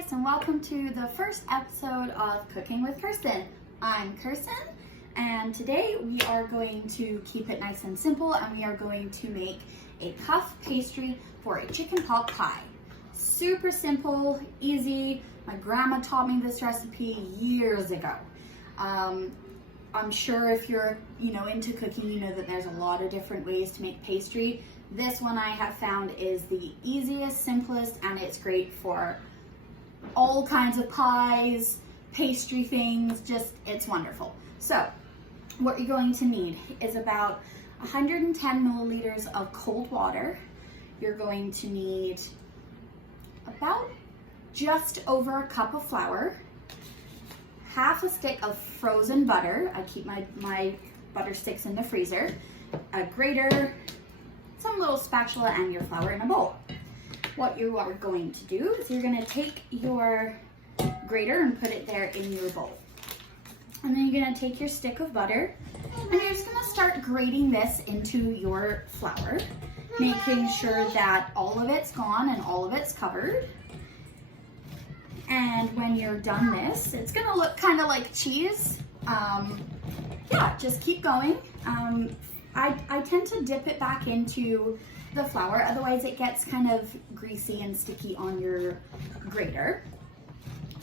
guys, and welcome to the first episode of Cooking with Kirsten. I'm Kirsten, and today we are going to keep it nice and simple, and we are going to make a puff pastry for a chicken pot pie. Super simple, easy. My grandma taught me this recipe years ago. I'm sure if you're into cooking, you know that there's a lot of different ways to make pastry. This one I have found is the easiest, simplest, and it's great for all kinds of pies, pastry things, it's wonderful. So what you're going to need is about 110 milliliters of cold water. You're going to need about just over a cup of flour, half a stick of frozen butter. I keep my butter sticks in the freezer, a grater, some little spatula, and your flour in a bowl. What you are going to do is you're going to take your grater and put it there in your bowl. And then you're going to take your stick of butter and you're just going to start grating this into your flour, making sure that all of it's gone and all of it's covered. And when you're done this, it's going to look kind of like cheese. Yeah, just keep going. I tend to dip it back into the flour, otherwise it gets kind of greasy and sticky on your grater.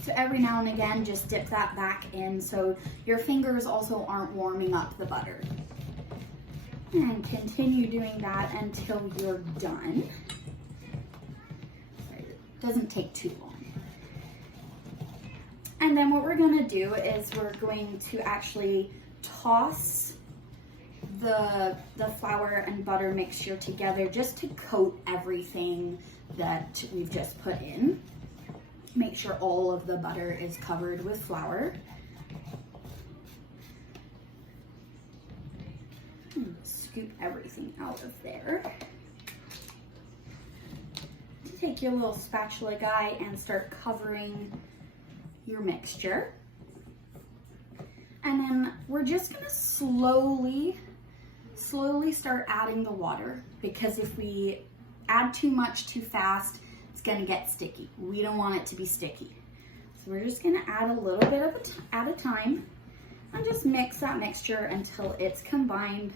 So every now and again, just dip that back in so your fingers also aren't warming up the butter. And continue doing that until you're done. It doesn't take too long. And then what we're gonna do is we're going to actually toss the flour and butter mixture together just to coat everything that we've just put in. Make sure all of the butter is covered with flour. Scoop everything out of there. Take your little spatula guy and start covering your mixture. And then we're just gonna slowly start adding the water, because if we add too much too fast, it's gonna get sticky. We don't want it to be sticky. So we're just gonna add a little bit at a time and just mix that mixture until it's combined.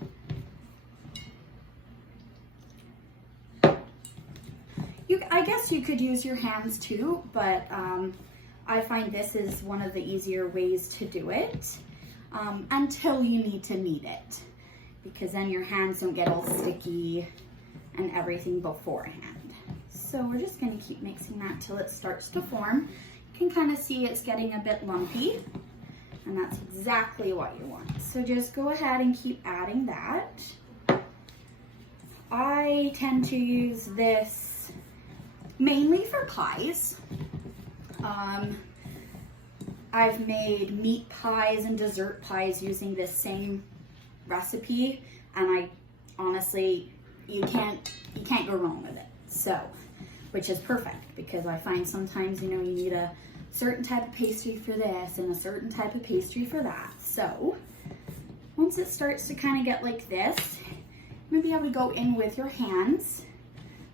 I guess you could use your hands too, but I find this is one of the easier ways to do it until you need to knead it, because then your hands don't get all sticky and everything beforehand. So we're just going to keep mixing that till it starts to form. You can kind of see it's getting a bit lumpy, and that's exactly what you want. So just go ahead and keep adding that. I tend to use this mainly for pies. I've made meat pies and dessert pies using this same recipe, and I honestly, you can't go wrong with it. So, which is perfect, because I find sometimes, you need a certain type of pastry for this and a certain type of pastry for that. So once it starts to kind of get like this, maybe you have to go in with your hands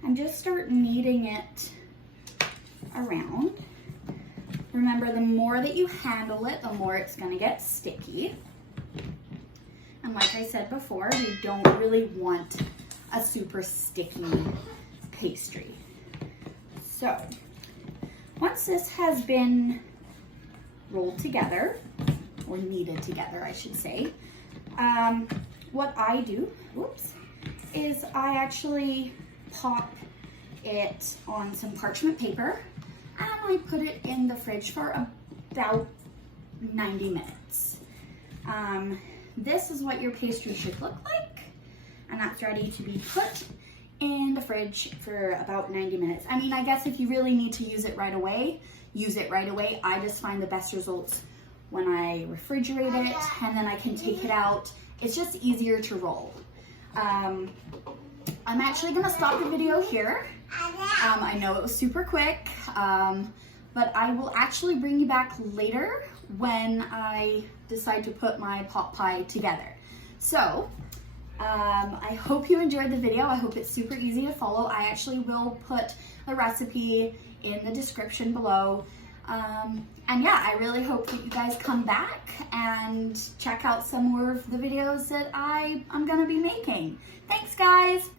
and just start kneading it around. Remember, the more that you handle it, the more it's going to get sticky. And like I said before, we don't really want a super sticky pastry. So once this has been rolled together, or kneaded together, I should say, what I do, is I actually pop it on some parchment paper, and I put it in the fridge for about 90 minutes. This is what your pastry should look like, and that's ready to be put in the fridge for about 90 minutes. I mean, I guess if you really need to use it right away, use it right away. I just find the best results when I refrigerate it, and then I can take it out. It's just easier to roll. I'm actually gonna stop the video here. I know it was super quick, but I will actually bring you back later when I decide to put my pot pie together. So I hope you enjoyed the video. I hope it's super easy to follow. I actually will put a recipe in the description below. And yeah, I really hope that you guys come back and check out some more of the videos that I'm gonna be making. Thanks, guys.